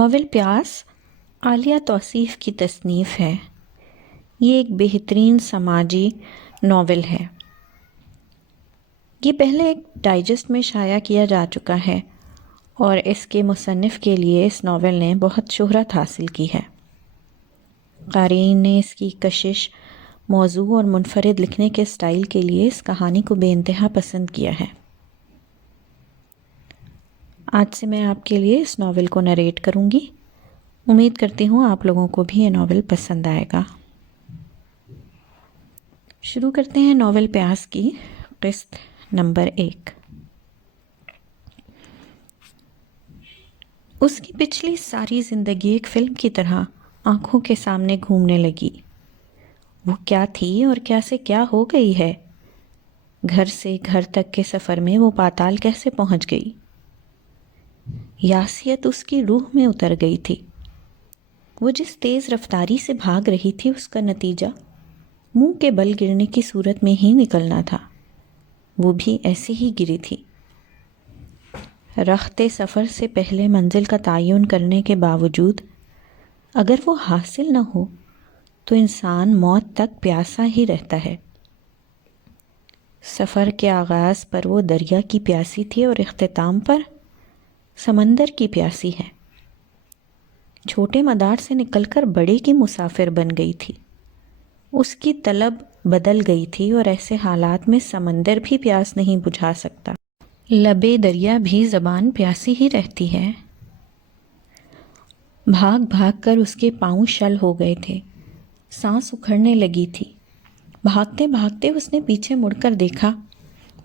Novel پیاس عالیہ توصیف کی تصنیف ہے۔ یہ ایک بہترین سماجی ناول ہے۔ یہ پہلے ایک ڈائجسٹ میں شائع کیا جا چکا ہے اور اس کے مصنف کے لیے اس ناول نے بہت شہرت حاصل کی ہے۔ قارئین نے اس کی کشش، موضوع اور منفرد لکھنے کے سٹائل کے لیے اس کہانی کو بے انتہا پسند کیا ہے۔ آج سے میں آپ کے لیے اس ناول کو نریٹ کروں گی۔ امید کرتی ہوں آپ لوگوں کو بھی یہ ناول پسند آئے گا۔ شروع کرتے ہیں ناول پیاس کی قسط نمبر 1۔ اس کی پچھلی ساری زندگی ایک فلم کی طرح آنکھوں کے سامنے گھومنے لگی۔ وہ کیا تھی اور کیسے کیا ہو گئی ہے؟ گھر سے گھر تک کے سفر میں وہ پاتال کیسے پہنچ گئی؟ یاسیت اس کی روح میں اتر گئی تھی۔ وہ جس تیز رفتاری سے بھاگ رہی تھی اس کا نتیجہ منہ کے بل گرنے کی صورت میں ہی نکلنا تھا۔ وہ بھی ایسے ہی گری تھی۔ رخت سفر سے پہلے منزل کا تعین کرنے کے باوجود اگر وہ حاصل نہ ہو تو انسان موت تک پیاسا ہی رہتا ہے۔ سفر کے آغاز پر وہ دریا کی پیاسی تھی اور اختتام پر سمندر کی پیاسی ہے۔ چھوٹے مدار سے نکل کر بڑے کی مسافر بن گئی تھی۔ اس کی طلب بدل گئی تھی اور ایسے حالات میں سمندر بھی پیاس نہیں بجھا سکتا۔ لبے دریا بھی زبان پیاسی ہی رہتی ہے۔ بھاگ بھاگ کر اس کے پاؤں شل ہو گئے تھے، سانس اکھڑنے لگی تھی۔ بھاگتے بھاگتے اس نے پیچھے مڑ کر دیکھا،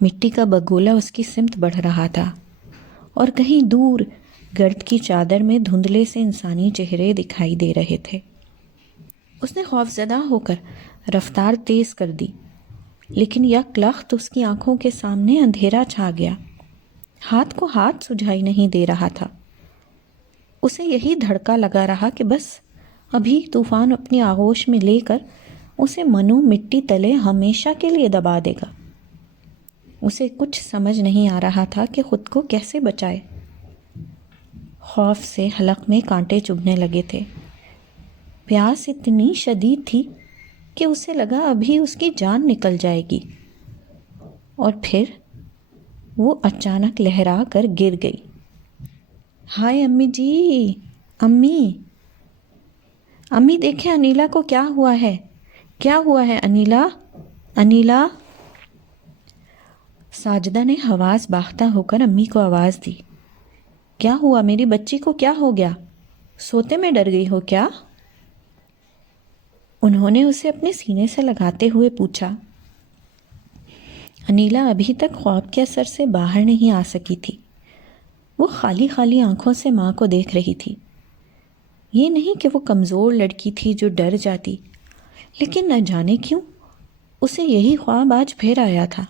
مٹی کا بگولا اس کی سمت بڑھ رہا تھا اور کہیں دور گرد کی چادر میں دھندلے سے انسانی چہرے دکھائی دے رہے تھے۔ اس نے خوفزدہ ہو کر رفتار تیز کر دی، لیکن یک لخت اس کی آنکھوں کے سامنے اندھیرا چھا گیا۔ ہاتھ کو ہاتھ سجھائی نہیں دے رہا تھا۔ اسے یہی دھڑکا لگا رہا کہ بس ابھی طوفان اپنی آغوش میں لے کر اسے منو مٹی تلے ہمیشہ کے لیے دبا دے گا۔ اسے کچھ سمجھ نہیں آ رہا تھا کہ خود کو کیسے بچائے۔ خوف سے حلق میں کانٹے چبھنے لگے تھے۔ پیاس اتنی شدید تھی کہ اسے لگا ابھی اس کی جان نکل جائے گی، اور پھر وہ اچانک لہرا کر گر گئی۔ ہائے امی جی، امی دیکھیں انیلا کو کیا ہوا ہے؟ کیا ہوا ہے انیلا؟ ساجدہ نے حواس باختہ ہو کر امی کو آواز دی۔ کیا ہوا؟ میری بچی کو کیا ہو گیا؟ سوتے میں ڈر گئی ہو کیا؟ انہوں نے اسے اپنے سینے سے لگاتے ہوئے پوچھا۔ انیلا ابھی تک خواب کے اثر سے باہر نہیں آ سکی تھی۔ وہ خالی خالی آنکھوں سے ماں کو دیکھ رہی تھی۔ یہ نہیں کہ وہ کمزور لڑکی تھی جو ڈر جاتی، لیکن نہ جانے کیوں اسے یہی خواب آج پھر آیا تھا۔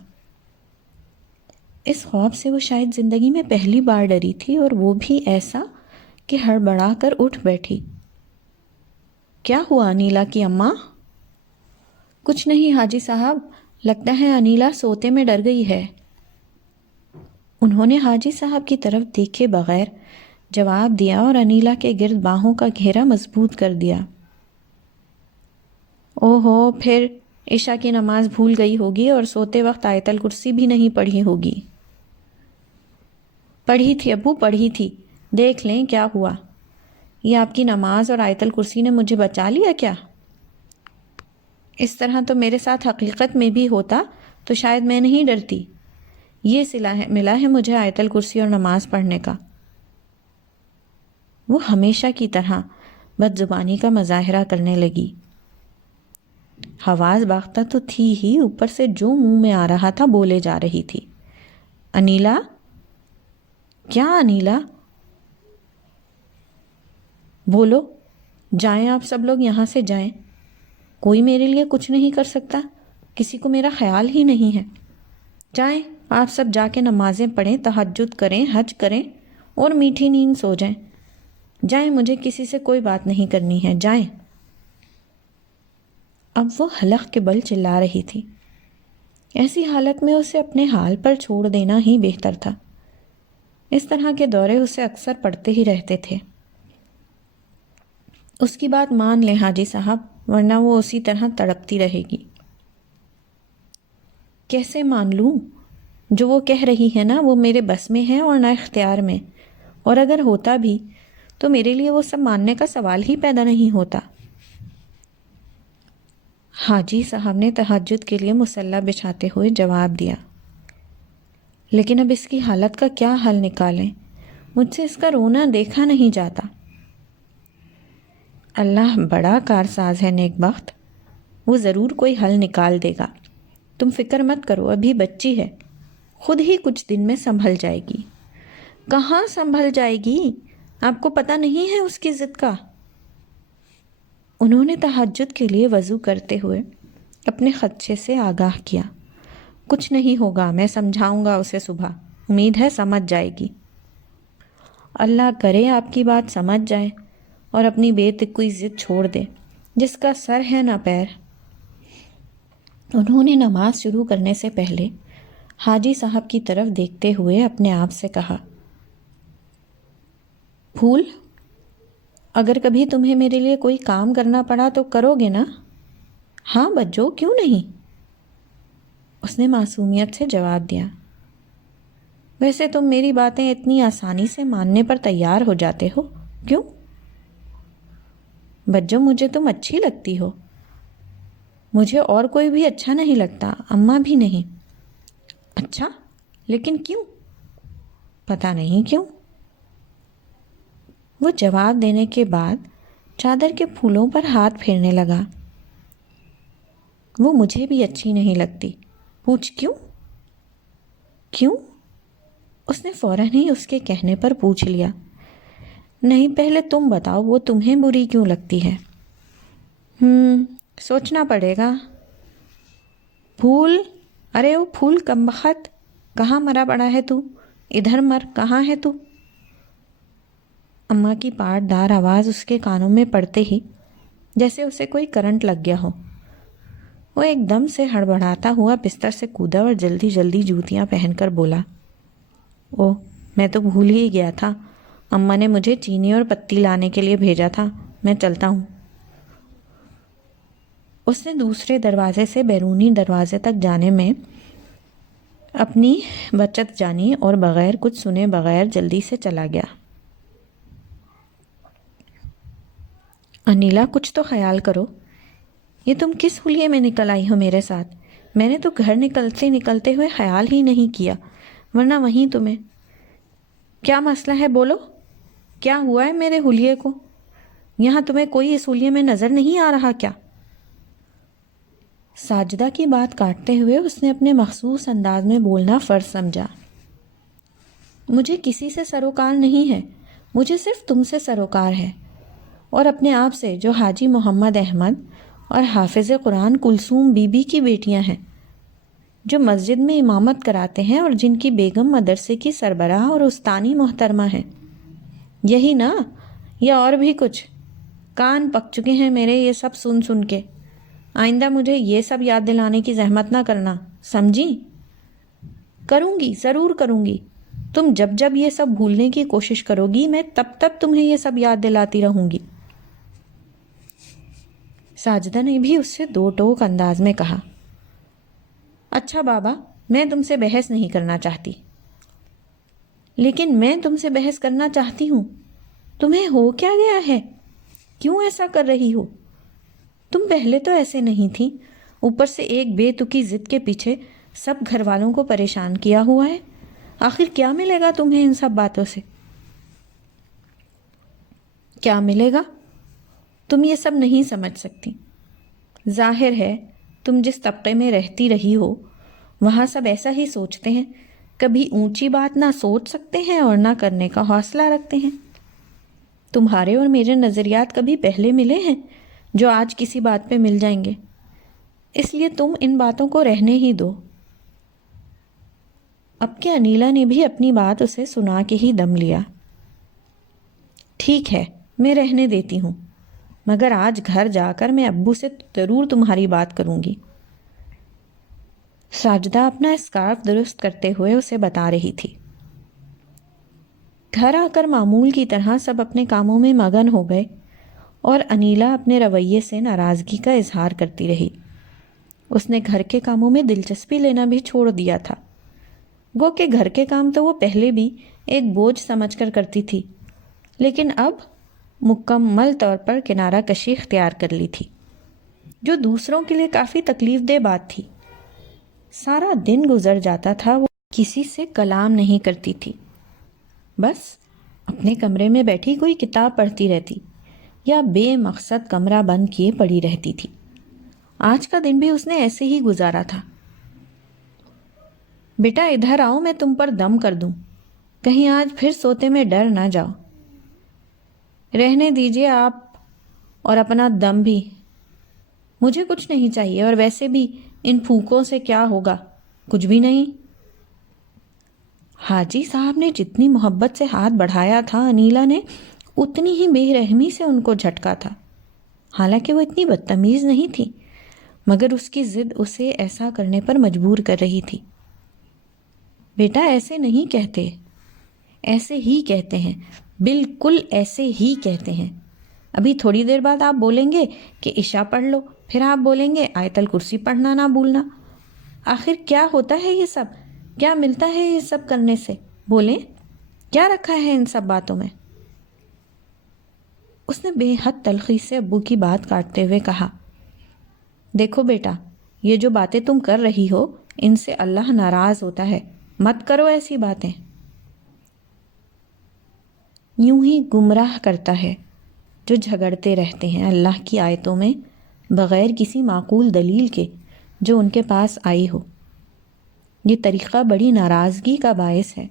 اس خواب سے وہ شاید زندگی میں پہلی بار ڈری تھی، اور وہ بھی ایسا کہ ہڑبڑا کر اٹھ بیٹھی۔ کیا ہوا انیلا کی اماں؟ کچھ نہیں حاجی صاحب، لگتا ہے انیلا سوتے میں ڈر گئی ہے۔ انہوں نے حاجی صاحب کی طرف دیکھے بغیر جواب دیا اور انیلا کے گرد باہوں کا گھیرا مضبوط کر دیا۔ اوہو، پھر عشاء کی نماز بھول گئی ہوگی اور سوتے وقت آیت الکرسی بھی نہیں پڑھی ہوگی۔ پڑھی تھی ابو، پڑھی تھی، دیکھ لیں کیا ہوا۔ یہ آپ کی نماز اور آیت الکرسی نے مجھے بچا لیا کیا؟ اس طرح تو میرے ساتھ حقیقت میں بھی ہوتا تو شاید میں نہیں ڈرتی۔ یہ صلہ ملا ہے مجھے آیت الکرسی اور نماز پڑھنے کا۔ وہ ہمیشہ کی طرح بد زبانی کا مظاہرہ کرنے لگی۔ حواس باختہ تو تھی ہی، اوپر سے جو منہ میں آ رہا تھا بولے جا رہی تھی۔ انیلا؟ کیا انیلا؟ بولو، جائیں آپ سب لوگ یہاں سے جائیں۔ کوئی میرے لیے کچھ نہیں کر سکتا، کسی کو میرا خیال ہی نہیں ہے۔ جائیں آپ سب، جا کے نمازیں پڑھیں، تہجد کریں، حج کریں اور میٹھی نیند سو جائیں۔ جائیں، مجھے کسی سے کوئی بات نہیں کرنی ہے، جائیں۔ اب وہ حلق کے بل چلا رہی تھی۔ ایسی حالت میں اسے اپنے حال پر چھوڑ دینا ہی بہتر تھا۔ اس طرح کے دورے اسے اکثر پڑتے ہی رہتے تھے۔ اس کی بات مان لیں حاجی صاحب، ورنہ وہ اسی طرح تڑپتی رہے گی۔ کیسے مان لوں؟ جو وہ کہہ رہی ہے نا وہ میرے بس میں ہے اور نہ اختیار میں، اور اگر ہوتا بھی تو میرے لیے وہ سب ماننے کا سوال ہی پیدا نہیں ہوتا۔ حاجی صاحب نے تہجد کے لیے مصلی بچھاتے ہوئے جواب دیا، لیکن اب اس کی حالت کا کیا حل نکالیں؟ مجھ سے اس کا رونا دیکھا نہیں جاتا۔ اللہ بڑا کارساز ہے نیک بخت، وہ ضرور کوئی حل نکال دے گا۔ تم فکر مت کرو، ابھی بچی ہے، خود ہی کچھ دن میں سنبھل جائے گی۔ کہاں سنبھل جائے گی؟ آپ کو پتہ نہیں ہے اس کی ضد کا۔ انہوں نے تہجد کے لیے وضو کرتے ہوئے اپنے خدشے سے آگاہ کیا۔ کچھ نہیں ہوگا، میں سمجھاؤں گا اسے صبح، امید ہے سمجھ جائے گی۔ اللہ کرے آپ کی بات سمجھ جائے اور اپنی بے تکوئی ضد چھوڑ دے، جس کا سر ہے نہ پیر۔ انہوں نے نماز شروع کرنے سے پہلے حاجی صاحب کی طرف دیکھتے ہوئے اپنے آپ سے کہا، پھول، اگر کبھی تمہیں میرے لیے کوئی کام کرنا پڑا تو کرو گے نا؟ ہاں بجو، کیوں نہیں؟ اس نے معصومیت سے جواب دیا۔ ویسے تم میری باتیں اتنی آسانی سے ماننے پر تیار ہو جاتے ہو، کیوں؟ بجو، مجھے تم اچھی لگتی ہو۔ مجھے اور کوئی بھی اچھا نہیں لگتا، اماں بھی نہیں۔ اچھا، لیکن کیوں؟ پتہ نہیں کیوں۔ وہ جواب دینے کے بعد چادر کے پھولوں پر ہاتھ پھیرنے لگا۔ وہ مجھے بھی اچھی نہیں لگتی۔ پوچھ کیوں؟ کیوں؟ اس نے فوراً ہی اس کے کہنے پر پوچھ لیا۔ نہیں، پہلے تم بتاؤ، وہ تمہیں بری کیوں لگتی ہے؟ سوچنا پڑے گا۔ پھول، ارے وہ پھول کمبخت، کہاں مرا پڑا ہے تو؟ ادھر مر، کہاں ہے تو؟ اماں کی پاٹ دار آواز اس کے کانوں میں پڑتے ہی جیسے اسے کوئی کرنٹ لگ گیا ہو، وہ ایک دم سے ہڑبڑاتا ہوا بستر سے کودا اور جلدی جلدی جوتیاں پہن کر بولا، اوہ، میں تو بھول ہی گیا تھا، اماں نے مجھے چینی اور پتی لانے کے لیے بھیجا تھا، میں چلتا ہوں۔ اس نے دوسرے دروازے سے بیرونی دروازے تک جانے میں اپنی بچت جانی اور بغیر کچھ سنے بغیر جلدی سے چلا گیا۔ انیلا، کچھ تو خیال کرو، یہ تم کس حلیے میں نکل آئی ہو میرے ساتھ؟ میں نے تو گھر نکلتے نکلتے ہوئے خیال ہی نہیں کیا، ورنہ وہیں تمہیں۔ کیا مسئلہ ہے، بولو، کیا ہوا ہے میرے حلیے کو؟ یہاں تمہیں کوئی اس حلیے میں نظر نہیں آ رہا کیا؟ ساجدہ کی بات کاٹتے ہوئے اس نے اپنے مخصوص انداز میں بولنا فرض سمجھا۔ مجھے کسی سے سروکار نہیں ہے، مجھے صرف تم سے سروکار ہے، اور اپنے آپ سے جو حاجی محمد احمد اور حافظ قرآن کلثوم بی بی کی بیٹیاں ہیں، جو مسجد میں امامت کراتے ہیں اور جن کی بیگم مدرسے کی سربراہ اور استانی محترمہ ہیں۔ یہی نا، یا اور بھی کچھ؟ کان پک چکے ہیں میرے یہ سب سن سن کے۔ آئندہ مجھے یہ سب یاد دلانے کی زحمت نہ کرنا، سمجھی؟ کروں گی، ضرور کروں گی۔ تم جب جب یہ سب بھولنے کی کوشش کرو گی، میں تب تب تمہیں یہ سب یاد دلاتی رہوں گی۔ ساجدہ نے بھی اس سے دو ٹوک انداز میں کہا، اچھا بابا، میں تم سے بحث نہیں کرنا چاہتی، لیکن میں تم سے بحث کرنا چاہتی ہوں۔ تمہیں ہو کیا گیا ہے؟ کیوں ایسا کر رہی ہو؟ تم پہلے تو ایسے نہیں تھی، اوپر سے ایک بے تکی ضد کے پیچھے سب گھر والوں کو پریشان کیا ہوا ہے۔ آخر کیا ملے گا تمہیں ان سب باتوں سے؟ کیا ملے گا؟ تم یہ سب نہیں سمجھ سکتی۔ ظاہر ہے تم جس طبقے میں رہتی رہی ہو وہاں سب ایسا ہی سوچتے ہیں، کبھی اونچی بات نہ سوچ سکتے ہیں اور نہ کرنے کا حوصلہ رکھتے ہیں۔ تمہارے اور میرے نظریات کبھی پہلے ملے ہیں جو آج کسی بات پہ مل جائیں گے؟ اس لیے تم ان باتوں کو رہنے ہی دو۔ اب کہ انیلا نے بھی اپنی بات اسے سنا کے ہی دم لیا۔ ٹھیک ہے، میں رہنے دیتی ہوں، مگر آج گھر جا کر میں ابو سے ضرور تمہاری بات کروں گی۔ ساجدہ اپنا اسکارف درست کرتے ہوئے اسے بتا رہی تھی۔ گھر آ کر معمول کی طرح سب اپنے کاموں میں مگن ہو گئے اور انیلا اپنے رویے سے ناراضگی کا اظہار کرتی رہی۔ اس نے گھر کے کاموں میں دلچسپی لینا بھی چھوڑ دیا تھا۔ گو کہ گھر کے کام تو وہ پہلے بھی ایک بوجھ سمجھ کر کرتی تھی، لیکن اب مکمل طور پر کنارہ کشی اختیار کر لی تھی، جو دوسروں کے لیے کافی تکلیف دہ بات تھی۔ سارا دن گزر جاتا تھا، وہ کسی سے کلام نہیں کرتی تھی، بس اپنے کمرے میں بیٹھی کوئی کتاب پڑھتی رہتی یا بے مقصد کمرہ بند کیے پڑی رہتی تھی۔ آج کا دن بھی اس نے ایسے ہی گزارا تھا۔ بیٹا ادھر آؤ، میں تم پر دم کر دوں، کہیں آج پھر سوتے میں ڈر نہ جاؤ۔ رہنے دیجیے آپ اور اپنا دم بھی، مجھے کچھ نہیں چاہیے، اور ویسے بھی ان پھونکوں سے کیا ہوگا، کچھ بھی نہیں۔ حاجی صاحب نے جتنی محبت سے ہاتھ بڑھایا تھا، انیلا نے اتنی ہی بے رحمی سے ان کو جھٹکا تھا۔ حالانکہ وہ اتنی بدتمیز نہیں تھی، مگر اس کی ضد اسے ایسا کرنے پر مجبور کر رہی تھی۔ بیٹا ایسے نہیں کہتے، ایسے ہی کہتے ہیں، بالکل ایسے ہی کہتے ہیں۔ ابھی تھوڑی دیر بعد آپ بولیں گے کہ عشاء پڑھ لو، پھر آپ بولیں گے آیت الکرسی پڑھنا نہ بھولنا۔ آخر کیا ہوتا ہے یہ سب؟ کیا ملتا ہے یہ سب کرنے سے؟ بولیں، کیا رکھا ہے ان سب باتوں میں؟ اس نے بے حد تلخی سے ابو کی بات کاٹتے ہوئے کہا، دیکھو بیٹا، یہ جو باتیں تم کر رہی ہو، ان سے اللہ ناراض ہوتا ہے، مت کرو ایسی باتیں۔ یوں ہی گمراہ کرتا ہے جو جھگڑتے رہتے ہیں اللہ کی آیتوں میں بغیر کسی معقول دلیل کے جو ان کے پاس آئی ہو۔ یہ طریقہ بڑی ناراضگی کا باعث ہے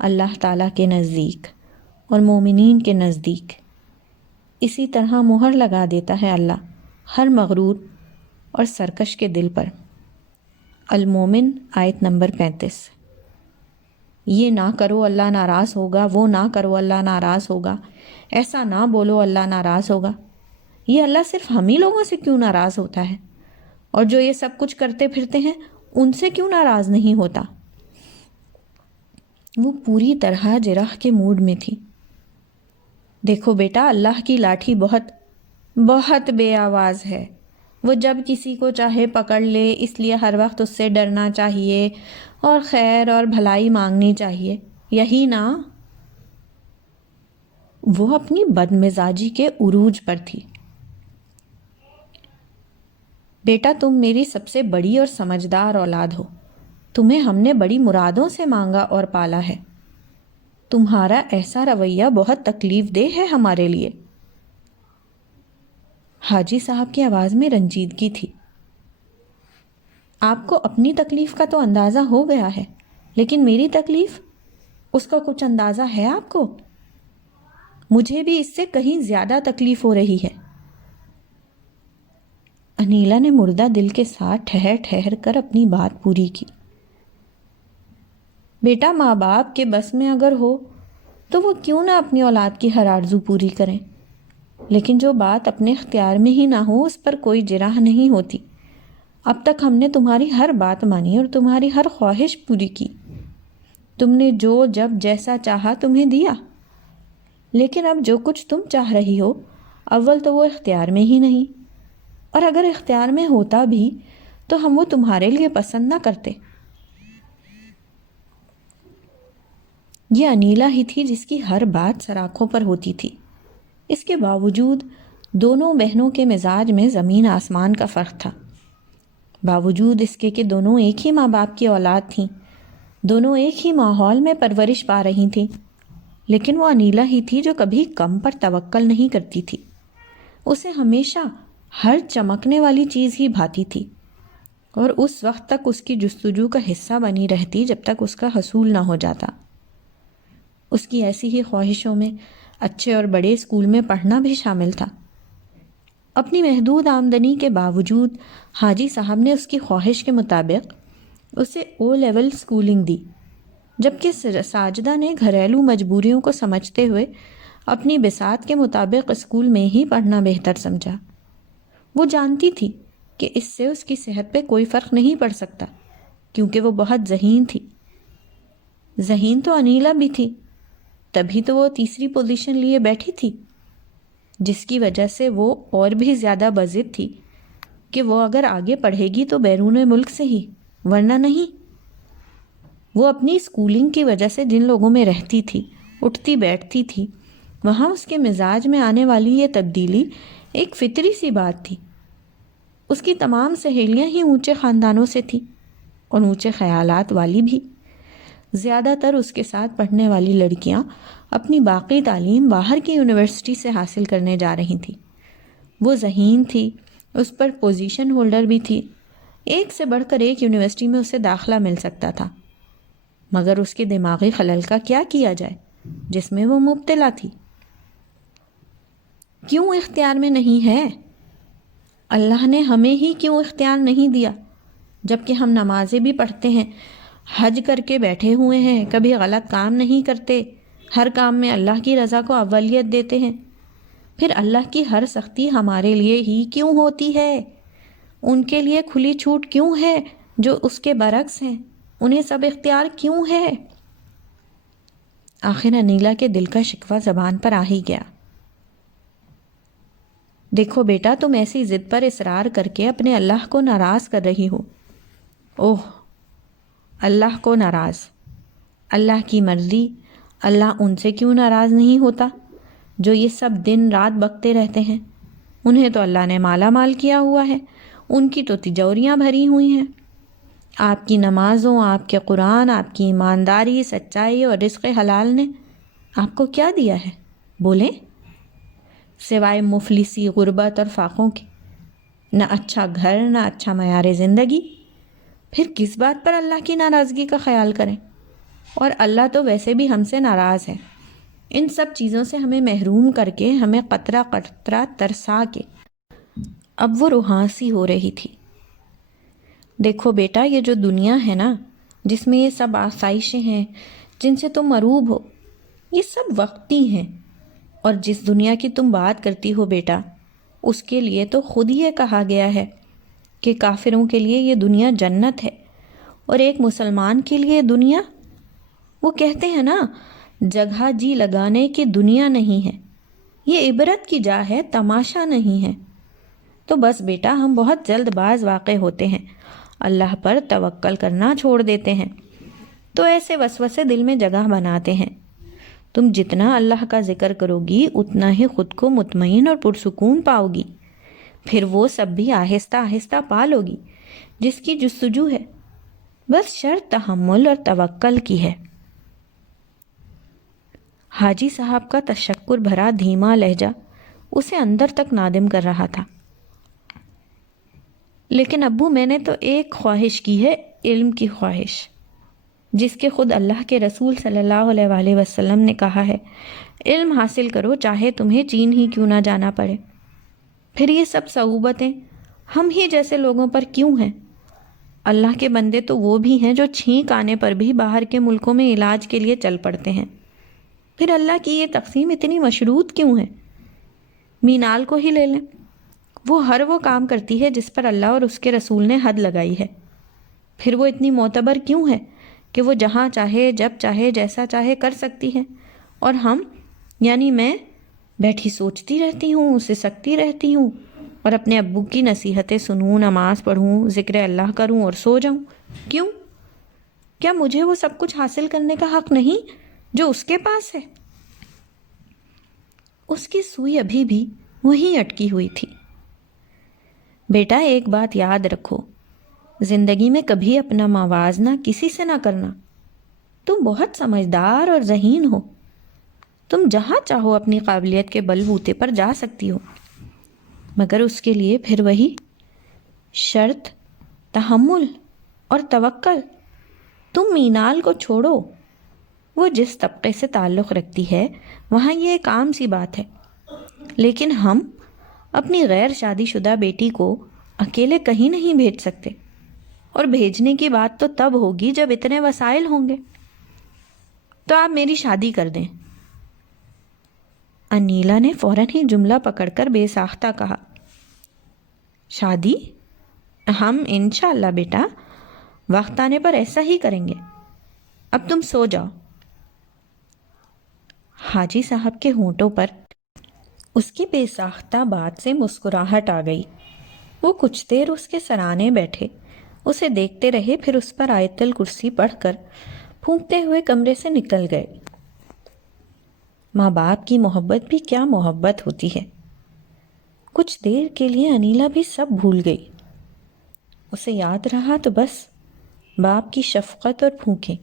اللہ تعالیٰ کے نزدیک اور مومنین کے نزدیک۔ اسی طرح مہر لگا دیتا ہے اللہ ہر مغرور اور سرکش کے دل پر۔ المومن آیت نمبر 35۔ یہ نہ کرو اللہ ناراض ہوگا، وہ نہ کرو اللہ ناراض ہوگا، ایسا نہ بولو اللہ ناراض ہوگا۔ یہ اللہ صرف ہم ہی لوگوں سے کیوں ناراض ہوتا ہے؟ اور جو یہ سب کچھ کرتے پھرتے ہیں ان سے کیوں ناراض نہیں ہوتا؟ وہ پوری طرح جرح کے موڈ میں تھی۔ دیکھو بیٹا، اللہ کی لاٹھی بہت بہت بے آواز ہے، وہ جب کسی کو چاہے پکڑ لے، اس لیے ہر وقت اس سے ڈرنا چاہیے اور خیر اور بھلائی مانگنی چاہیے، یہی نا؟ وہ اپنی بدمزاجی کے عروج پر تھی۔ بیٹا تم میری سب سے بڑی اور سمجھدار اولاد ہو، تمہیں ہم نے بڑی مرادوں سے مانگا اور پالا ہے، تمہارا ایسا رویہ بہت تکلیف دہ ہے ہمارے لیے۔ حاجی صاحب کی آواز میں رنجیدگی تھی۔ آپ کو اپنی تکلیف کا تو اندازہ ہو گیا ہے، لیکن میری تکلیف، اس کا کچھ اندازہ ہے آپ کو؟ مجھے بھی اس سے کہیں زیادہ تکلیف ہو رہی ہے۔ انیلا نے مردہ دل کے ساتھ ٹھہر ٹھہر کر اپنی بات پوری کی۔ بیٹا ماں باپ کے بس میں اگر ہو تو وہ کیوں نہ اپنی اولاد کی ہر آرزو پوری کریں، لیکن جو بات اپنے اختیار میں ہی نہ ہو اس پر کوئی جرح نہیں ہوتی۔ اب تک ہم نے تمہاری ہر بات مانی اور تمہاری ہر خواہش پوری کی، تم نے جو جب جیسا چاہا تمہیں دیا، لیکن اب جو کچھ تم چاہ رہی ہو اول تو وہ اختیار میں ہی نہیں، اور اگر اختیار میں ہوتا بھی تو ہم وہ تمہارے لیے پسند نہ کرتے۔ یہ انیلا ہی تھی جس کی ہر بات سراخوں پر ہوتی تھی۔ اس کے باوجود دونوں بہنوں کے مزاج میں زمین آسمان کا فرق تھا۔ باوجود اس کے کہ دونوں ایک ہی ماں باپ کی اولاد تھیں، دونوں ایک ہی ماحول میں پرورش پا رہی تھیں، لیکن وہ انیلا ہی تھی جو کبھی کم پر توکل نہیں کرتی تھی۔ اسے ہمیشہ ہر چمکنے والی چیز ہی بھاتی تھی، اور اس وقت تک اس کی جستجو کا حصہ بنی رہتی جب تک اس کا حصول نہ ہو جاتا۔ اس کی ایسی ہی خواہشوں میں اچھے اور بڑے اسکول میں پڑھنا بھی شامل تھا۔ اپنی محدود آمدنی کے باوجود حاجی صاحب نے اس کی خواہش کے مطابق اسے او لیول اسکولنگ دی، جبکہ ساجدہ نے گھریلو مجبوریوں کو سمجھتے ہوئے اپنی بساط کے مطابق اسکول میں ہی پڑھنا بہتر سمجھا۔ وہ جانتی تھی کہ اس سے اس کی صحت پہ کوئی فرق نہیں پڑ سکتا، کیونکہ وہ بہت ذہین تھی۔ ذہین تو انیلا بھی تھی، تبھی تو وہ تیسری پوزیشن لیے بیٹھی تھی۔ جس کی وجہ سے وہ اور بھی زیادہ بضد تھی کہ وہ اگر آگے پڑھے گی تو بیرون ملک سے ہی، ورنہ نہیں۔ وہ اپنی اسکولنگ کی وجہ سے جن لوگوں میں رہتی تھی، اٹھتی بیٹھتی تھی، وہاں اس کے مزاج میں آنے والی یہ تبدیلی ایک فطری سی بات تھی۔ اس کی تمام سہیلیاں ہی اونچے خاندانوں سے تھیں اور اونچے خیالات والی بھی۔ زیادہ تر اس کے ساتھ پڑھنے والی لڑکیاں اپنی باقی تعلیم باہر کی یونیورسٹی سے حاصل کرنے جا رہی تھیں۔ وہ ذہین تھی، اس پر پوزیشن ہولڈر بھی تھی، ایک سے بڑھ کر ایک یونیورسٹی میں اسے داخلہ مل سکتا تھا، مگر اس کے دماغی خلل کا کیا کیا جائے جس میں وہ مبتلا تھی؟ کیوں اختیار میں نہیں ہے؟ اللہ نے ہمیں ہی کیوں اختیار نہیں دیا؟ جبکہ ہم نمازیں بھی پڑھتے ہیں، حج کر کے بیٹھے ہوئے ہیں، کبھی غلط کام نہیں کرتے، ہر کام میں اللہ کی رضا کو اولیت دیتے ہیں، پھر اللہ کی ہر سختی ہمارے لیے ہی کیوں ہوتی ہے؟ ان کے لیے کھلی چھوٹ کیوں ہے جو اس کے برعکس ہیں؟ انہیں سب اختیار کیوں ہے؟ آخر انیلا کے دل کا شکوہ زبان پر آ ہی گیا۔ دیکھو بیٹا، تم ایسی ضد پر اصرار کر کے اپنے اللہ کو ناراض کر رہی ہو۔ اوہ، اللہ کو ناراض؟ اللہ کی مرضی، اللہ ان سے کیوں ناراض نہیں ہوتا جو یہ سب دن رات بکتے رہتے ہیں؟ انہیں تو اللہ نے مالا مال کیا ہوا ہے، ان کی تو تجوریاں بھری ہوئی ہیں۔ آپ کی نمازوں، آپ کے قرآن، آپ کی ایمانداری، سچائی اور رزق حلال نے آپ کو کیا دیا ہے؟ بولیں، سوائے مفلسی، غربت اور فاقوں کے؟ نہ اچھا گھر، نہ اچھا معیار زندگی۔ پھر کس بات پر اللہ کی ناراضگی کا خیال کریں؟ اور اللہ تو ویسے بھی ہم سے ناراض ہے، ان سب چیزوں سے ہمیں محروم کر کے، ہمیں قطرہ قطرہ ترسا کے۔ اب وہ روحانسی ہو رہی تھی۔ دیکھو بیٹا، یہ جو دنیا ہے نا، جس میں یہ سب آسائشیں ہیں جن سے تم مروب ہو، یہ سب وقتی ہیں۔ اور جس دنیا کی تم بات کرتی ہو بیٹا، اس کے لیے تو خود یہ کہا گیا ہے کہ کافروں کے لیے یہ دنیا جنت ہے، اور ایک مسلمان کے لیے دنیا، وہ کہتے ہیں نا، جگہ جی لگانے کی دنیا نہیں ہے، یہ عبرت کی جا ہے، تماشا نہیں ہے۔ تو بس بیٹا، ہم بہت جلد باز واقع ہوتے ہیں، اللہ پر توکل کرنا چھوڑ دیتے ہیں، تو ایسے وسوسے دل میں جگہ بناتے ہیں۔ تم جتنا اللہ کا ذکر کرو گی، اتنا ہی خود کو مطمئن اور پرسکون پاؤ گی، پھر وہ سب بھی آہستہ آہستہ پا لو گی جس کی جستجو ہے، بس شرط تحمل اور توکل کی ہے۔ حاجی صاحب کا تشکر بھرا دھیما لہجہ اسے اندر تک نادم کر رہا تھا۔ لیکن ابو، میں نے تو ایک خواہش کی ہے، علم کی خواہش، جس کے خود اللہ کے رسول صلی اللہ علیہ وآلہ وسلم نے کہا ہے، علم حاصل کرو چاہے تمہیں چین ہی کیوں نہ جانا پڑے۔ پھر یہ سب صعوبتیں ہم ہی جیسے لوگوں پر کیوں ہیں؟ اللہ کے بندے تو وہ بھی ہیں جو چھینک آنے پر بھی باہر کے ملکوں میں علاج کے لیے چل پڑتے ہیں۔ پھر اللہ کی یہ تقسیم اتنی مشروط کیوں ہے؟ مینال کو ہی لے لیں، وہ ہر وہ کام کرتی ہے جس پر اللہ اور اس کے رسول نے حد لگائی ہے۔ پھر وہ اتنی معتبر کیوں ہے کہ وہ جہاں چاہے، جب چاہے، جیسا چاہے کر سکتی ہے، اور ہم، یعنی میں، بیٹھی سوچتی رہتی ہوں، سسکتی رہتی ہوں، اور اپنے ابو کی نصیحتیں سنوں، نماز پڑھوں، ذکر اللہ کروں اور سو جاؤں؟ کیوں؟ کیا مجھے وہ سب کچھ حاصل کرنے کا حق نہیں جو اس کے پاس ہے؟ اس کی سوئی ابھی بھی وہیں اٹکی ہوئی تھی۔ بیٹا، ایک بات یاد رکھو، زندگی میں کبھی اپنا موازنہ کسی سے نہ کرنا۔ تم بہت سمجھدار اور ذہین ہو، تم جہاں چاہو اپنی قابلیت کے بل بوتے پر جا سکتی ہو، مگر اس کے لیے پھر وہی شرط، تحمل اور توکل۔ تم مینال کو چھوڑو، وہ جس طبقے سے تعلق رکھتی ہے وہاں یہ ایک عام سی بات ہے، لیکن ہم اپنی غیر شادی شدہ بیٹی کو اکیلے کہیں نہیں بھیج سکتے، اور بھیجنے کی بات تو تب ہوگی جب اتنے وسائل ہوں گے۔ تو آپ میری شادی کر دیں۔ انیلا نے فوراً ہی جملہ پکڑ کر بے ساختہ کہا، شادی؟ ہم انشاءاللہ بیٹا وقت آنے پر ایسا ہی کریں گے، اب تم سو جاؤ۔ حاجی صاحب کے ہونٹوں پر اس کی بے ساختہ بات سے مسکراہٹ آ گئی۔ وہ کچھ دیر اس کے سرانے بیٹھے، اسے دیکھتے رہے، پھر اس پر آیت الکرسی پڑھ کر پھونکتے ہوئے کمرے سے نکل گئے۔ ماں باپ کی محبت بھی کیا محبت ہوتی ہے۔ کچھ دیر کے لیے انیلا بھی سب بھول گئی۔ اسے یاد رہا تو بس باپ کی شفقت اور پھونکیں،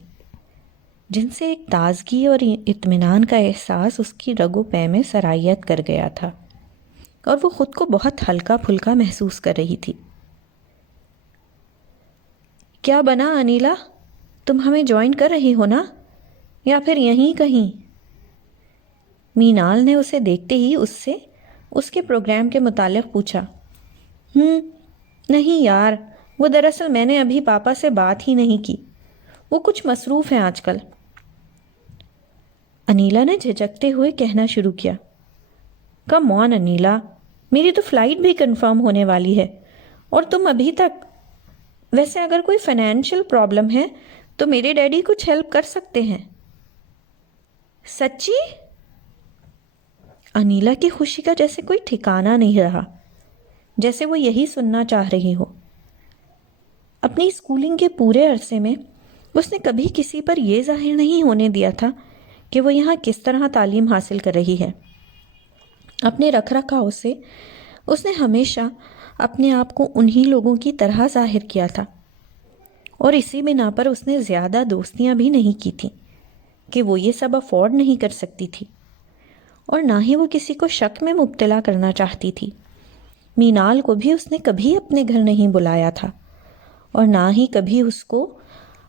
جن سے ایک تازگی اور اطمینان کا احساس اس کی رگ و پے میں سرایت کر گیا تھا، اور وہ خود کو بہت ہلکا پھلکا محسوس کر رہی تھی۔ کیا بنا انیلا، تم ہمیں جوائن کر رہی ہو نا، یا پھر یہیں کہیں؟ مینال نے اسے دیکھتے ہی اس سے اس کے پروگرام کے متعلق پوچھا۔ نہیں یار، وہ دراصل میں نے ابھی پاپا سے بات ہی نہیں کی، وہ کچھ مصروف ہیں آج کل۔ انیلا نے جھجکتے ہوئے کہنا شروع کیا۔ کم آن انیلا، میری تو فلائٹ بھی کنفرم ہونے والی ہے اور تم ابھی تک… ویسے اگر کوئی فائنینشیل پرابلم ہے تو میرے ڈیڈی کچھ ہیلپ کر سکتے ہیں۔ سچی؟ انیلا کی خوشی کا جیسے کوئی ٹھکانہ نہیں رہا، جیسے وہ یہی سننا چاہ رہی ہو۔ اپنی اسکولنگ کے پورے عرصے میں اس نے کبھی کسی پر یہ ظاہر نہیں ہونے دیا تھا کہ وہ یہاں کس طرح تعلیم حاصل کر رہی ہے۔ اپنے رکھ رکھاؤ سے اس نے ہمیشہ اپنے آپ کو انہی لوگوں کی طرح ظاہر کیا تھا، اور اسی بنا پر اس نے زیادہ دوستیاں بھی نہیں کی تھیں کہ وہ یہ سب افورڈ نہیں کر سکتی تھی، اور نہ ہی وہ کسی کو شک میں مبتلا کرنا چاہتی تھی۔ مینال کو بھی اس نے کبھی اپنے گھر نہیں بلایا تھا، اور نہ ہی کبھی اس کو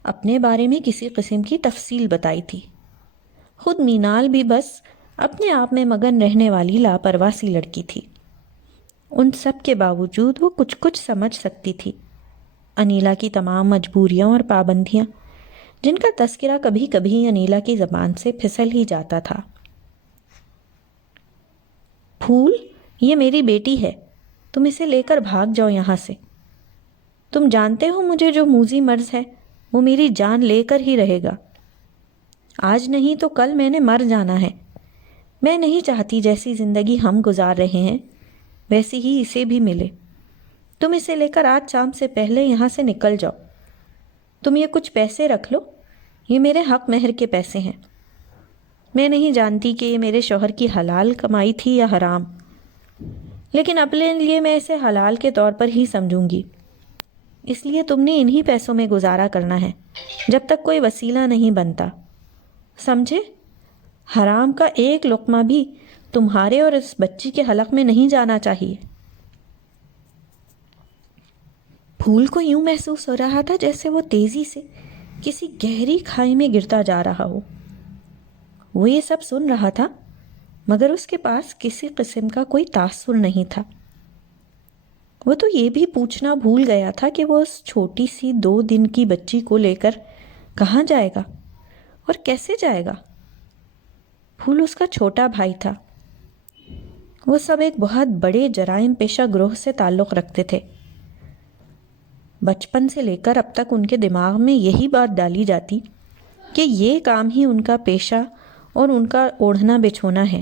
اپنے بارے میں کسی قسم کی تفصیل بتائی تھی۔ خود مینال بھی بس اپنے آپ میں مگن رہنے والی لاپرواہ سی لڑکی تھی۔ ان سب کے باوجود وہ کچھ کچھ سمجھ سکتی تھی انیلا کی تمام مجبوریاں اور پابندیاں، جن کا تذکرہ کبھی کبھی انیلا کی زبان سے پھسل ہی جاتا تھا۔ پھول، یہ میری بیٹی ہے، تم اسے لے کر بھاگ جاؤ یہاں سے۔ تم جانتے ہو مجھے جو موذی مرض ہے وہ میری جان لے کر ہی رہے گا۔ آج نہیں تو کل میں نے مر جانا ہے۔ میں نہیں چاہتی جیسی زندگی ہم گزار رہے ہیں ویسی ہی اسے بھی ملے۔ تم اسے لے کر آج شام سے پہلے یہاں سے نکل جاؤ۔ تم یہ کچھ پیسے رکھ لو، یہ میرے حق مہر کے پیسے ہیں۔ میں نہیں جانتی کہ یہ میرے شوہر کی حلال کمائی تھی یا حرام، لیکن اپنے لیے میں اسے حلال کے طور پر ہی سمجھوں گی۔ اس لیے تم نے انہی پیسوں میں گزارا کرنا ہے جب تک کوئی وسیلہ نہیں بنتا، سمجھے؟ حرام کا ایک لقمہ بھی تمہارے اور اس بچی کے حلق میں نہیں جانا چاہیے۔ پھول کو یوں محسوس ہو رہا تھا جیسے وہ تیزی سے کسی گہری کھائی میں گرتا جا رہا ہو۔ وہ یہ سب سن رہا تھا، مگر اس کے پاس کسی قسم کا کوئی تاثر نہیں تھا۔ وہ تو یہ بھی پوچھنا بھول گیا تھا کہ وہ اس چھوٹی سی 2 دن کی بچی کو لے کر کہاں جائے گا اور کیسے جائے گا۔ پھول اس کا چھوٹا بھائی تھا۔ وہ سب ایک بہت بڑے جرائم پیشہ گروہ سے تعلق رکھتے تھے۔ بچپن سے لے کر اب تک ان کے دماغ میں یہی بات ڈالی جاتی کہ یہ کام ہی ان کا پیشہ اور ان کا اوڑھنا بچھونا ہے۔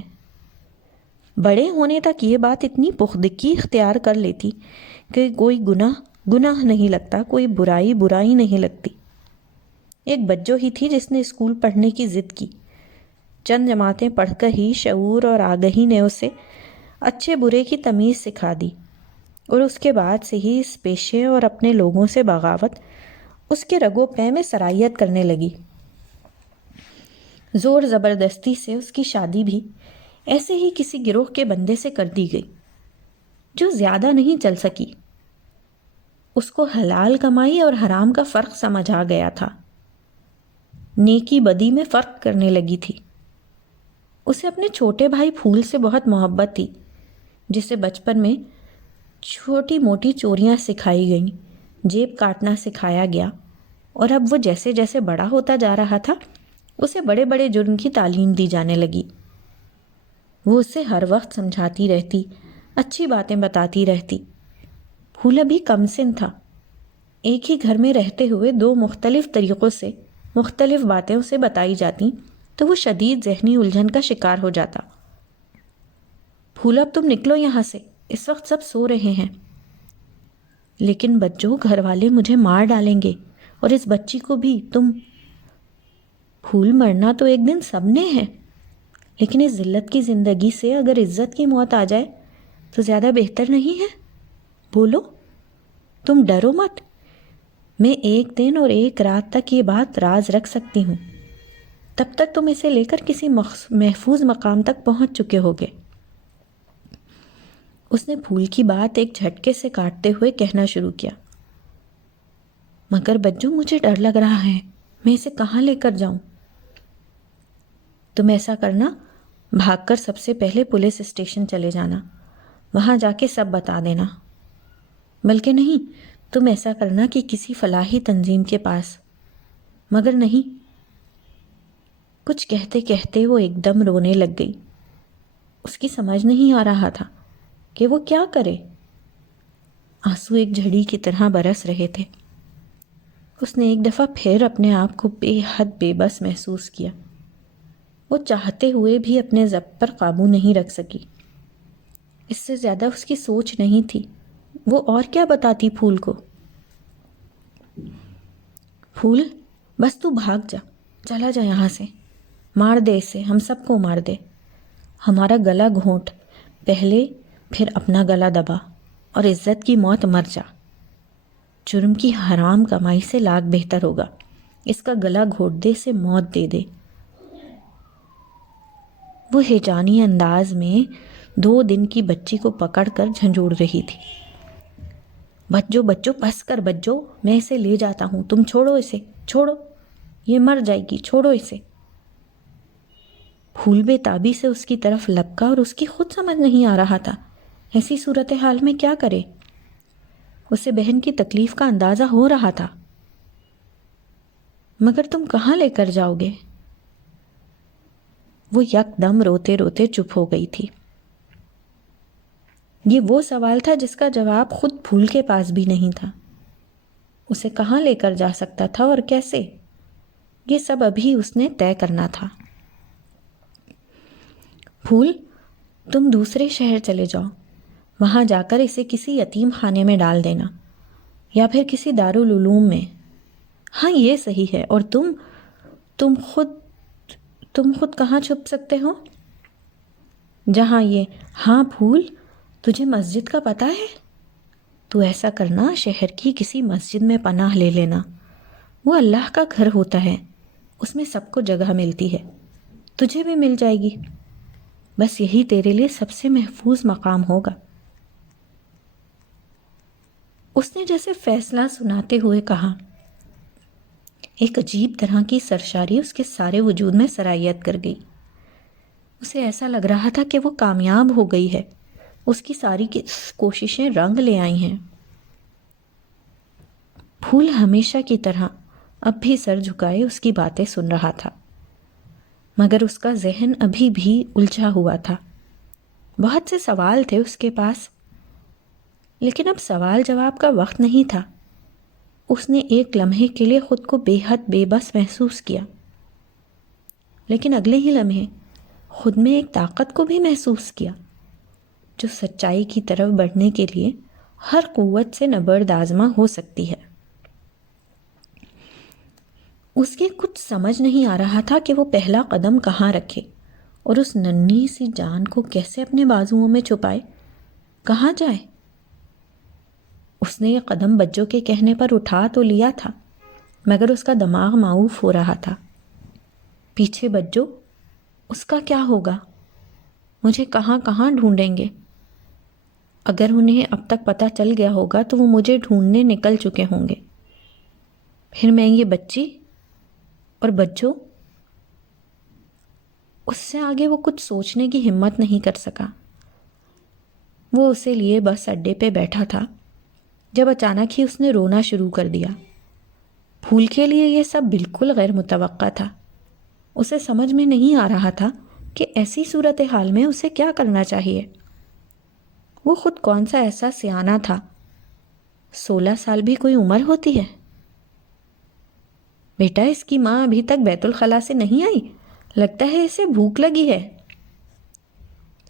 بڑے ہونے تک یہ بات اتنی پختگی اختیار کر لیتی کہ کوئی گناہ نہیں لگتا، کوئی برائی نہیں لگتی۔ ایک بچو ہی تھی جس نے اسکول پڑھنے کی ضد کی۔ چند جماعتیں پڑھ کر ہی شعور اور آگہی نے اسے اچھے برے کی تمیز سکھا دی، اور اس کے بعد سے ہی اس پیشے اور اپنے لوگوں سے بغاوت اس کے رگ و پے میں سرایت کرنے لگی۔ زور زبردستی سے اس کی شادی بھی ایسے ہی کسی گروہ کے بندے سے کر دی گئی جو زیادہ نہیں چل سکی۔ اس کو حلال کمائی اور حرام کا فرق سمجھ آ گیا تھا، نیکی بدی میں فرق کرنے لگی تھی۔ اسے اپنے چھوٹے بھائی پھول سے بہت محبت تھی، جسے بچپن میں چھوٹی موٹی چوریاں سکھائی گئیں، جیب کاٹنا سکھایا گیا، اور اب وہ جیسے جیسے بڑا ہوتا جا رہا تھا اسے بڑے بڑے جرم کی تعلیم دی جانے لگی۔ وہ اسے ہر وقت سمجھاتی رہتی، اچھی باتیں بتاتی رہتی۔ پھول ابھی کم سن تھا، ایک ہی گھر میں رہتے ہوئے 2 مختلف طریقوں سے مختلف باتیں اسے بتائی جاتی تو وہ شدید ذہنی الجھن کا شکار ہو جاتا۔ پھول اب تم نکلو یہاں سے، اس وقت سب سو رہے ہیں۔ لیکن بچوں، گھر والے مجھے مار ڈالیں گے، اور اس بچی کو بھی۔ تم پھول، مرنا تو ایک دن سب نے ہے، لیکن اس ذلت کی زندگی سے اگر عزت کی موت آ جائے تو زیادہ بہتر نہیں ہے؟ بولو، تم ڈرو مت۔ میں ایک دن اور ایک رات تک یہ بات راز رکھ سکتی ہوں، تب تک تم اسے لے کر کسی محفوظ مقام تک پہنچ چکے ہوگے۔ اس نے پھول کی بات ایک جھٹکے سے کاٹتے ہوئے کہنا شروع کیا، مگر بچوں، مجھے ڈر لگ رہا ہے، میں اسے کہاں لے کر جاؤں؟ تم ایسا کرنا، بھاگ کر سب سے پہلے پولیس اسٹیشن چلے جانا، وہاں جا کے سب بتا دینا۔ بلکہ نہیں، تم ایسا کرنا کہ کسی فلاحی تنظیم کے پاس۔ مگر نہیں۔ کچھ کہتے کہتے وہ ایک دم رونے لگ گئی۔ اس کی سمجھ نہیں آ رہا تھا کہ وہ کیا کرے۔ آنسو ایک جھڑی کی طرح برس رہے تھے۔ اس نے ایک دفعہ پھر اپنے آپ کو بے حد بے بس محسوس کیا۔ وہ چاہتے ہوئے بھی اپنے ضبط پر قابو نہیں رکھ سکی۔ اس سے زیادہ اس کی سوچ نہیں تھی۔ وہ اور کیا بتاتی پھول کو؟ پھول، بس تو بھاگ جا، چلا جا یہاں سے، مار دے اسے، ہم سب کو مار دے، ہمارا گلا گھونٹ پہلے، پھر اپنا گلا دبا اور عزت کی موت مر جا۔ جرم کی حرام کمائی سے لاکھ بہتر ہوگا اس کا گلا گھونٹ دے، سے موت دے دے۔ وہ ہیجانی انداز میں 2 دن کی بچی کو پکڑ کر جھنجھوڑ رہی تھی۔ بچوں بچوں، بس کر بچوں، میں اسے لے جاتا ہوں، تم چھوڑو اسے، چھوڑو، یہ مر جائے گی، چھوڑو اسے۔ پھول بے تابی سے اس کی طرف لپکا اور اس کی خود سمجھ نہیں آ رہا تھا ایسی صورتحال میں کیا کرے۔ اسے بہن کی تکلیف کا اندازہ ہو رہا تھا۔ مگر تم کہاں لے کر جاؤ گے؟ وہ یک دم روتے روتے چپ ہو گئی تھی۔ یہ وہ سوال تھا جس کا جواب خود پھول کے پاس بھی نہیں تھا۔ اسے کہاں لے کر جا سکتا تھا اور کیسے؟ یہ سب ابھی اس نے طے کرنا تھا۔ پھول، تم دوسرے شہر چلے جاؤ، وہاں جا کر اسے کسی یتیم خانے میں ڈال دینا، یا پھر کسی دارالعلوم میں۔ ہاں، یہ صحیح ہے۔ اور تم خود کہاں چھپ سکتے ہو؟ جہاں یہ۔ ہاں پھول، تجھے مسجد کا پتہ ہے؟ تو ایسا کرنا، شہر کی کسی مسجد میں پناہ لے لینا، وہ اللہ کا گھر ہوتا ہے، اس میں سب کو جگہ ملتی ہے، تجھے بھی مل جائے گی، بس یہی تیرے لیے سب سے محفوظ مقام ہوگا۔ اس نے جیسے فیصلہ سناتے ہوئے کہا۔ ایک عجیب طرح کی سرشاری اس کے سارے وجود میں سرایت کر گئی۔ اسے ایسا لگ رہا تھا کہ وہ کامیاب ہو گئی ہے، اس کی ساری کوششیں رنگ لے آئی ہیں۔ پھول ہمیشہ کی طرح اب بھی سر جھکائے اس کی باتیں سن رہا تھا، مگر اس کا ذہن ابھی بھی الجھا ہوا تھا۔ بہت سے سوال تھے اس کے پاس، لیکن اب سوال جواب کا وقت نہیں تھا۔ اس نے ایک لمحے کے لیے خود کو بے حد بے بس محسوس کیا، لیکن اگلے ہی لمحے خود میں ایک طاقت کو بھی محسوس کیا جو سچائی کی طرف بڑھنے کے لیے ہر قوت سے نبرد آزما ہو سکتی ہے۔ اس کے کچھ سمجھ نہیں آ رہا تھا کہ وہ پہلا قدم کہاں رکھے اور اس ننھی سی جان کو کیسے اپنے بازوؤں میں چھپائے، کہاں جائے۔ اس نے یہ قدم بچوں کے کہنے پر اٹھا تو لیا تھا، مگر اس کا دماغ معوف ہو رہا تھا۔ پیچھے بچوں، اس کا کیا ہوگا؟ مجھے کہاں کہاں ڈھونڈیں گے؟ اگر انہیں اب تک پتہ چل گیا ہوگا تو وہ مجھے ڈھونڈنے نکل چکے ہوں گے۔ پھر میں یہ بچی اور بچوں۔ اس سے آگے وہ کچھ سوچنے کی ہمت نہیں کر سکا۔ وہ اسے لیے بس اڈے پہ بیٹھا تھا جب اچانک ہی اس نے رونا شروع کر دیا۔ پھول کے لیے یہ سب بالکل غیر متوقع تھا۔ اسے سمجھ میں نہیں آ رہا تھا کہ ایسی صورتحال میں اسے کیا کرنا چاہیے۔ وہ خود کون سا ایسا سیانہ تھا، 16 سال بھی کوئی عمر ہوتی ہے؟ بیٹا، اس کی ماں ابھی تک بیت الخلا سے نہیں آئی، لگتا ہے اسے بھوک لگی ہے۔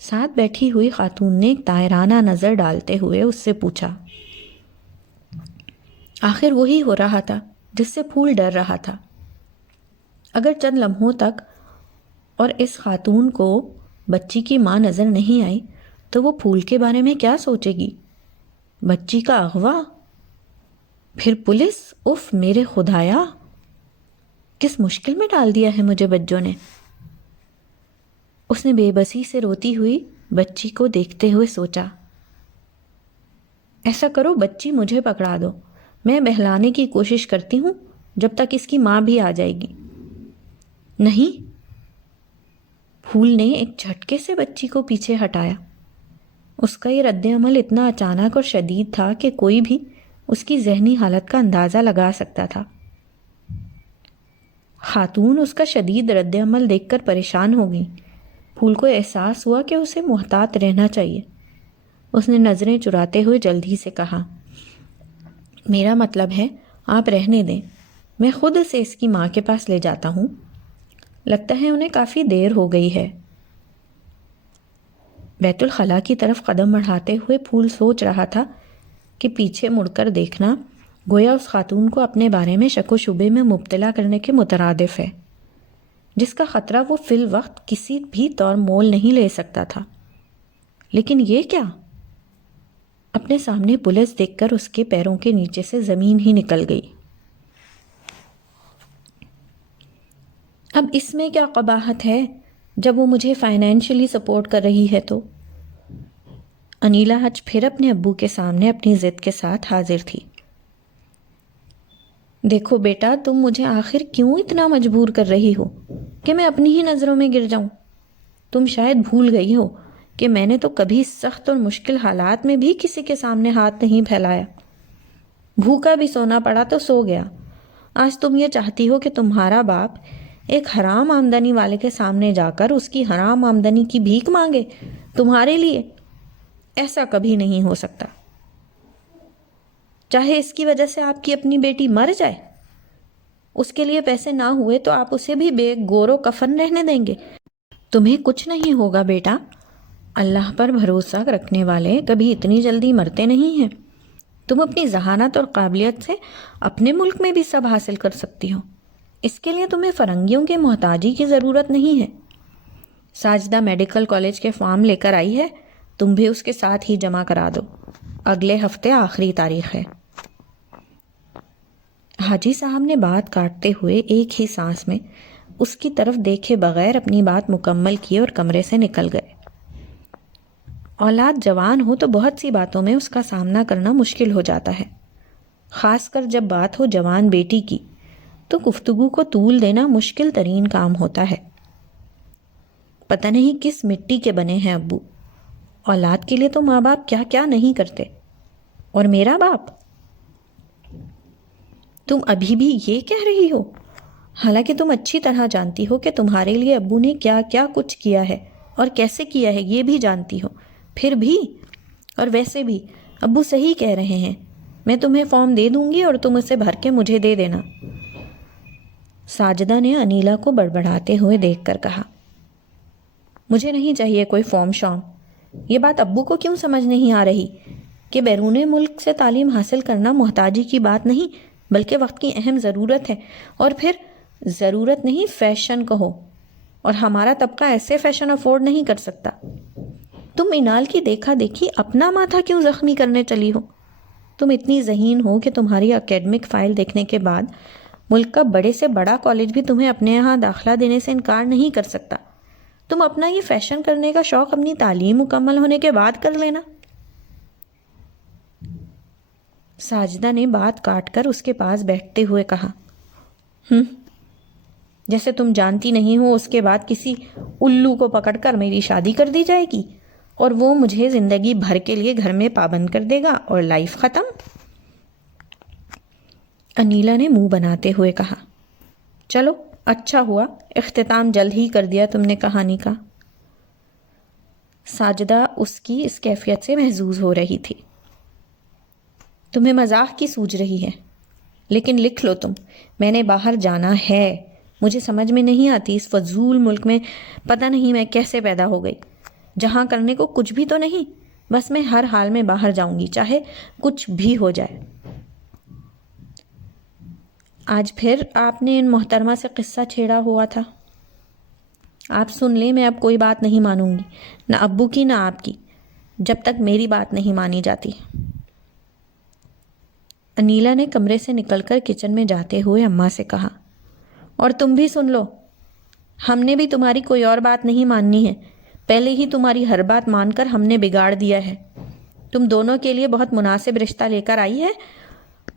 ساتھ بیٹھی ہوئی خاتون نے ایک طائرانہ نظر ڈالتے ہوئے اس سے پوچھا۔ آخر وہی ہو رہا تھا جس سے پھول ڈر رہا تھا۔ اگر چند لمحوں تک اور اس خاتون کو بچی کی ماں نظر نہیں آئی تو وہ پھول کے بارے میں کیا سوچے گی؟ بچی کا اغوا، پھر پولیس، اف میرے خدایا، کس مشکل میں ڈال دیا ہے مجھے بچوں نے۔ اس نے بے بسی سے روتی ہوئی بچی کو دیکھتے ہوئے سوچا، ایسا کرو بچی مجھے پکڑا دو، میں بہلانے کی کوشش کرتی ہوں جب تک اس کی ماں بھی آ جائے گی۔ نہیں، پھول نے ایک جھٹکے سے بچی کو پیچھے ہٹایا۔ اس کا یہ رد عمل اتنا اچانک اور شدید تھا کہ کوئی بھی اس کی ذہنی حالت کا اندازہ لگا سکتا تھا۔ خاتون اس کا شدید رد عمل دیکھ کر پریشان ہو گئی۔ پھول کو احساس ہوا کہ اسے محتاط رہنا چاہیے۔ اس نے نظریں چراتے ہوئے جلدی سے کہا، میرا مطلب ہے آپ رہنے دیں، میں خود اسے اس کی ماں کے پاس لے جاتا ہوں۔ لگتا ہے انہیں کافی دیر ہو گئی ہے۔ بیت الخلاء کی طرف قدم بڑھاتے ہوئے پھول سوچ رہا تھا کہ پیچھے مڑ کر دیکھنا گویا اس خاتون کو اپنے بارے میں شک و شبے میں مبتلا کرنے کے مترادف ہے، جس کا خطرہ وہ فی الوقت کسی بھی طور مول نہیں لے سکتا تھا۔ لیکن یہ کیا؟ اپنے سامنے پولیس دیکھ کر اس کے پیروں کے نیچے سے زمین ہی نکل گئی۔ اب اس میں کیا قباحت ہے جب وہ مجھے فائنینشلی سپورٹ کر رہی ہے تو؟ انیلا آج پھر اپنے ابو کے سامنے اپنی ضد کے ساتھ حاضر تھی۔ دیکھو بیٹا، تم مجھے آخر کیوں اتنا مجبور کر رہی ہو کہ میں اپنی ہی نظروں میں گر جاؤں؟ تم شاید بھول گئی ہو کہ میں نے تو کبھی سخت اور مشکل حالات میں بھی کسی کے سامنے ہاتھ نہیں پھیلایا۔ بھوکا بھی سونا پڑا تو سو گیا۔ آج تم یہ چاہتی ہو کہ تمہارا باپ ایک حرام آمدنی والے کے سامنے جا کر اس کی حرام آمدنی کی بھیک مانگے تمہارے لیے؟ ایسا کبھی نہیں ہو سکتا۔ چاہے اس کی وجہ سے آپ کی اپنی بیٹی مر جائے، اس کے لیے پیسے نہ ہوئے تو آپ اسے بھی بے گور و کفن رہنے دیں گے۔ تمہیں کچھ نہیں ہوگا بیٹا، اللہ پر بھروسہ رکھنے والے کبھی اتنی جلدی مرتے نہیں ہیں۔ تم اپنی ذہانت اور قابلیت سے اپنے ملک میں بھی سب حاصل کر سکتی ہو، اس کے لیے تمہیں فرنگیوں کے محتاجی کی ضرورت نہیں ہے۔ ساجدہ میڈیکل کالج کے فارم لے کر آئی ہے، تم بھی اس کے ساتھ ہی جمع کرا دو، اگلے ہفتے آخری تاریخ ہے۔ حاجی صاحب نے بات کاٹتے ہوئے ایک ہی سانس میں اس کی طرف دیکھے بغیر اپنی بات مکمل کی اور کمرے سے نکل گئے۔ اولاد جوان ہو تو بہت سی باتوں میں اس کا سامنا کرنا مشکل ہو جاتا ہے، خاص کر جب بات ہو جوان بیٹی کی تو گفتگو کو طول دینا مشکل ترین کام ہوتا ہے۔ پتہ نہیں کس مٹی کے بنے ہیں ابو، اولاد کے لیے تو ماں باپ کیا کیا نہیں کرتے، اور میرا باپ؟ تم ابھی بھی یہ کہہ رہی ہو، حالانکہ تم اچھی طرح جانتی ہو کہ تمہارے لیے ابو نے کیا کیا کچھ کیا ہے اور کیسے کیا ہے، یہ بھی جانتی ہو۔ پھر بھی، اور ویسے بھی ابو صحیح کہہ رہے ہیں، میں تمہیں فارم دے دوں گی اور تم اسے بھر کے مجھے دے دینا۔ ساجدہ نے انیلا کو بڑبڑاتے ہوئے دیکھ کر کہا، مجھے نہیں چاہیے کوئی فارم شام۔ یہ بات ابو کو کیوں سمجھ نہیں آ رہی کہ بیرون ملک سے تعلیم حاصل کرنا محتاجی کی بات نہیں بلکہ وقت کی اہم ضرورت ہے، اور پھر ضرورت نہیں فیشن کہو، اور ہمارا طبقہ ایسے فیشن افورڈ نہیں کر سکتا۔ تم انال کی دیکھا دیکھی اپنا ماتھا کیوں زخمی کرنے چلی ہو؟ تم اتنی ذہین ہو کہ تمہاری اکیڈمک فائل دیکھنے کے بعد ملک کا بڑے سے بڑا کالج بھی تمہیں اپنے یہاں داخلہ دینے سے انکار نہیں کر سکتا۔ تم اپنا یہ فیشن کرنے کا شوق اپنی تعلیم مکمل ہونے کے بعد کر لینا۔ ساجدہ نے بات کاٹ کر اس کے پاس بیٹھتے ہوئے کہا، جیسے تم جانتی نہیں ہو اس کے بعد کسی الو کو پکڑ کر میری شادی کر دی جائے گی اور وہ مجھے زندگی بھر کے لیے گھر میں پابند کر دے گا اور لائف ختم۔ انیلا نے منہ بناتے ہوئے کہا، چلو اچھا ہوا اختتام جلد ہی کر دیا تم نے کہانی کا۔ ساجدہ اس کی اس کیفیت سے محظوظ ہو رہی تھی۔ تمہیں مزاح کی سوجھ رہی ہے، لیکن لکھ لو تم، میں نے باہر جانا ہے۔ مجھے سمجھ میں نہیں آتی اس فضول ملک میں پتہ نہیں میں کیسے پیدا ہو گئی۔ جہاں کرنے کو کچھ بھی تو نہیں، بس میں ہر حال میں باہر جاؤں گی، چاہے کچھ بھی ہو جائے۔ آج پھر آپ نے ان محترمہ سے قصہ چھیڑا ہوا تھا۔ آپ سن لیں، میں اب کوئی بات نہیں مانوں گی، نہ ابو کی نہ آپ کی، جب تک میری بات نہیں مانی جاتی۔ انیلا نے کمرے سے نکل کر کچن میں جاتے ہوئے اماں سے کہا، اور تم بھی سن لو، ہم نے بھی تمہاری کوئی اور بات نہیں ماننی ہے، پہلے ہی تمہاری ہر بات مان کر ہم نے بگاڑ دیا ہے۔ تم دونوں کے لیے بہت مناسب رشتہ لے کر آئی ہے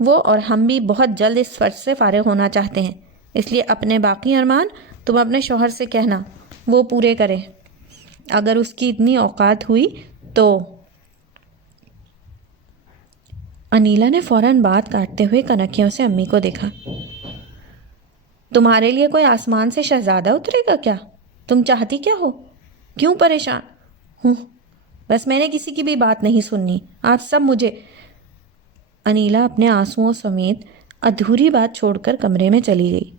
وہ، اور ہم بھی بہت جلد اس فرض سے فارغ ہونا چاہتے ہیں، اس لیے اپنے باقی ارمان تم اپنے شوہر سے کہنا وہ پورے کرے، اگر اس کی اتنی اوقات ہوئی تو۔ انیلا نے فوراً بات کاٹتے ہوئے کنکھیوں سے امی کو دیکھا۔ تمہارے لیے کوئی آسمان سے شہزادہ اترے گا کیا؟ تم چاہتی کیا ہو؟ کیوں پریشان ہوں؟ بس میں نے کسی کی بھی بات نہیں سننی، آپ سب مجھے۔ انیلا اپنے آنسوؤں سمیت ادھوری بات چھوڑ کر کمرے میں چلی گئی۔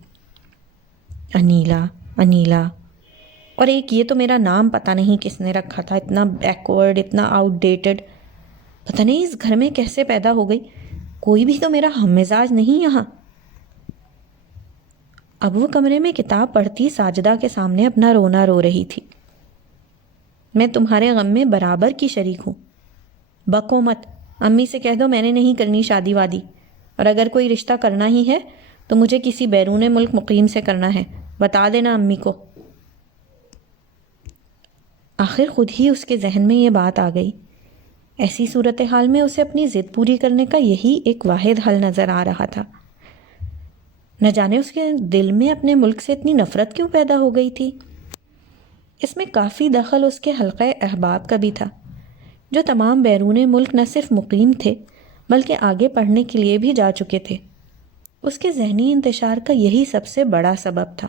انیلا، انیلا، اور ایک یہ تو میرا نام پتہ نہیں کس نے رکھا تھا، اتنا بیکورڈ، اتنا آؤٹ ڈیٹڈ، پتہ نہیں اس گھر میں کیسے پیدا ہو گئی، کوئی بھی تو میرا ہم مزاج نہیں یہاں۔ اب وہ کمرے میں کتاب پڑھتی ساجدہ کے سامنے اپنا رونا رو رہی تھی۔ میں تمہارے غم میں برابر کی شریک ہوں، بکو مت، امی سے کہہ دو میں نے نہیں کرنی شادی وادی، اور اگر کوئی رشتہ کرنا ہی ہے تو مجھے کسی بیرون ملک مقیم سے کرنا ہے، بتا دینا امی کو۔ آخر خود ہی اس کے ذہن میں یہ بات آ گئی۔ ایسی صورتحال میں اسے اپنی ضد پوری کرنے کا یہی ایک واحد حل نظر آ رہا تھا۔ نہ جانے اس کے دل میں اپنے ملک سے اتنی نفرت کیوں پیدا ہو گئی تھی۔ اس میں کافی دخل اس کے حلقہ احباب کا بھی تھا، جو تمام بیرون ملک نہ صرف مقیم تھے بلکہ آگے پڑھنے کے لیے بھی جا چکے تھے۔ اس کے ذہنی انتشار کا یہی سب سے بڑا سبب تھا۔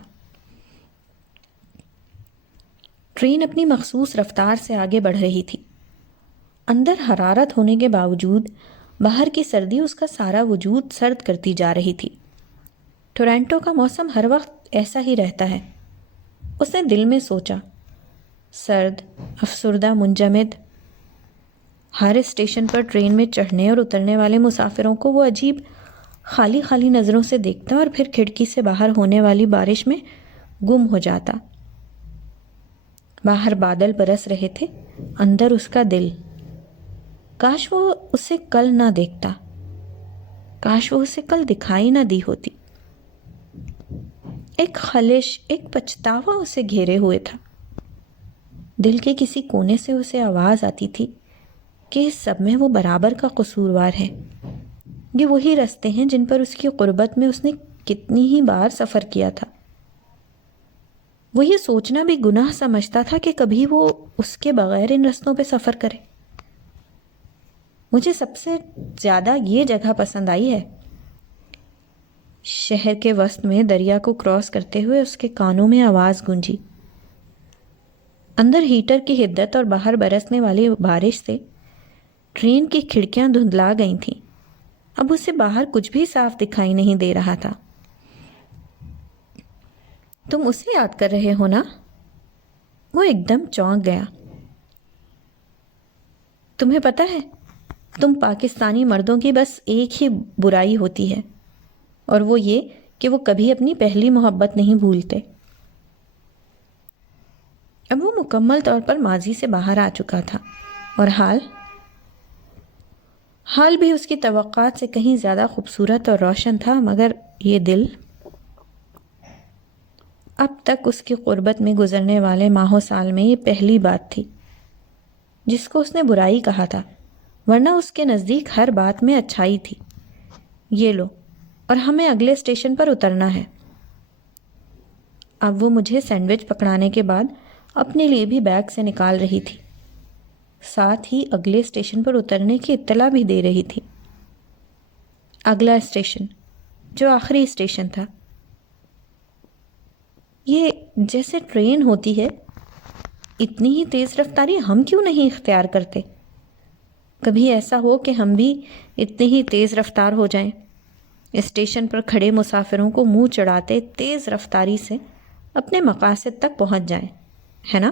ٹرین اپنی مخصوص رفتار سے آگے بڑھ رہی تھی۔ اندر حرارت ہونے کے باوجود باہر کی سردی اس کا سارا وجود سرد کرتی جا رہی تھی۔ ٹورنٹو کا موسم ہر وقت ایسا ہی رہتا ہے، اس نے دل میں سوچا، سرد، افسردہ، منجمد۔ ہر اسٹیشن پر ٹرین میں چڑھنے اور اترنے والے مسافروں کو وہ عجیب خالی خالی نظروں سے دیکھتا اور پھر کھڑکی سے باہر ہونے والی بارش میں گم ہو جاتا۔ باہر بادل برس رہے تھے، اندر اس کا دل۔ کاش وہ اسے کل نہ دیکھتا، کاش وہ اسے کل دکھائی نہ دی ہوتی۔ ایک خلش، ایک پچھتاوا اسے گھیرے ہوئے تھا۔ دل کے کسی کونے سے اسے آواز آتی تھی کہ اس سب میں وہ برابر کا قصوروار ہے۔ یہ وہی رستے ہیں جن پر اس کی قربت میں اس نے کتنی ہی بار سفر کیا تھا۔ وہ یہ سوچنا بھی گناہ سمجھتا تھا کہ کبھی وہ اس کے بغیر ان رستوں پہ سفر کرے۔ مجھے سب سے زیادہ یہ جگہ پسند آئی ہے۔ شہر کے وسط میں دریا کو کراس کرتے ہوئے اس کے کانوں میں آواز گونجی۔ اندر ہیٹر کی حدت اور باہر برسنے والی بارش سے ٹرین کی کھڑکیاں دھندلا گئی تھیں۔ اب اسے باہر کچھ بھی صاف دکھائی نہیں دے رہا تھا۔ تم اسے یاد کر رہے ہو نا؟ وہ ایک دم چونک گیا۔ تمہیں پتہ ہے، تم پاکستانی مردوں کی بس ایک ہی برائی ہوتی ہے، اور وہ یہ کہ وہ کبھی اپنی پہلی محبت نہیں بھولتے۔ اب وہ مکمل طور پر ماضی سے باہر آ چکا تھا، اور حال بھی اس کی توقعات سے کہیں زیادہ خوبصورت اور روشن تھا، مگر یہ دل، اب تک اس کی قربت میں گزرنے والے ماہوں سال میں یہ پہلی بات تھی جس کو اس نے برائی کہا تھا، ورنہ اس کے نزدیک ہر بات میں اچھائی تھی۔ یہ لو، اور ہمیں اگلے اسٹیشن پر اترنا ہے۔ اب وہ مجھے سینڈوچ پکڑانے کے بعد اپنے لیے بھی بیگ سے نکال رہی تھی، ساتھ ہی اگلے اسٹیشن پر اترنے کی اطلاع بھی دے رہی تھی۔ اگلا اسٹیشن، جو آخری اسٹیشن تھا۔ یہ جیسے ٹرین ہوتی ہے، اتنی ہی تیز رفتاری ہم کیوں نہیں اختیار کرتے؟ کبھی ایسا ہو کہ ہم بھی اتنی ہی تیز رفتار ہو جائیں، اسٹیشن پر کھڑے مسافروں کو منہ چڑھاتے تیز رفتاری سے اپنے مقاصد تک پہنچ جائیں، ہے نا؟